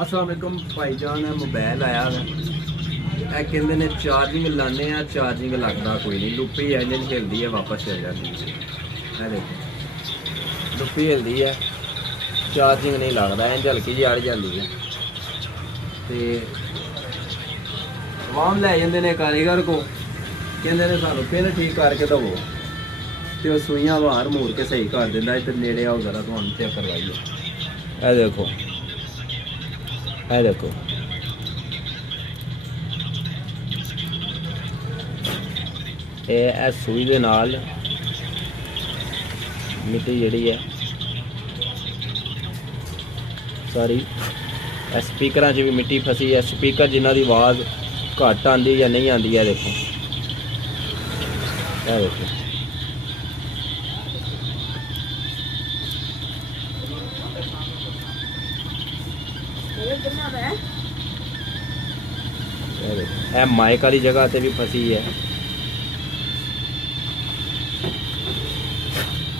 अस्सलाम वालेकुम भाईजान, है मोबाइल आया है कहते ने चार्जिंग लाने चार्जिंग लगता कोई नहीं। लुप्पी इंजन हिलती है वापस चल जाती है। देखो लुप्पी हिलती है, चार्जिंग नहीं लगता, इंज हल्की जी अड़ जाती है। तो आवाम लै जाते हैं कारीगर को, कहते हैं सानू पिन ठीक करके दवो, तो सुइयां बाहर मूड़ के सही कर देंदा। इधर नेड़े आओ जरा, तो चेक करवाइए। देखो देखो ये सूई दे नाल मिट्टी जिहड़ी है सारी स्पीकर च भी मिट्टी फसी है। स्पीकर जिन्हां दी आवाज़ घट आती या नहीं आती है, देखो देखो माइक वाली जगह से भी फसी है।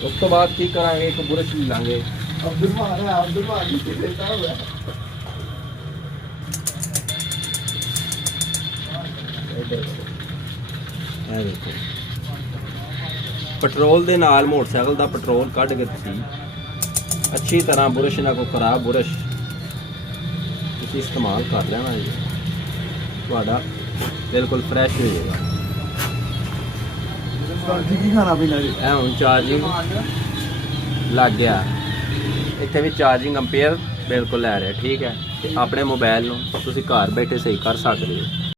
उस तो बाद की करांगे, एक बुरश भी लांगे। पेट्रोल दे नाल मोटरसाइकिल दा पेट्रोल कढ़ के तुसीं अच्छी तरह बुरश ना, कोई खराब बुरश तुसीं इस्तेमाल कर लेना जी, तुहाडा बिल्कुल फ्रैश हो जाएगा। हुण चार्जिंग लग गया, इत्थे भी चार्जिंग अंपेयर बिल्कुल लै रहा। ठीक है, तो अपने मोबाइल नूं तुसीं घर बैठे सही कर सकदे हो।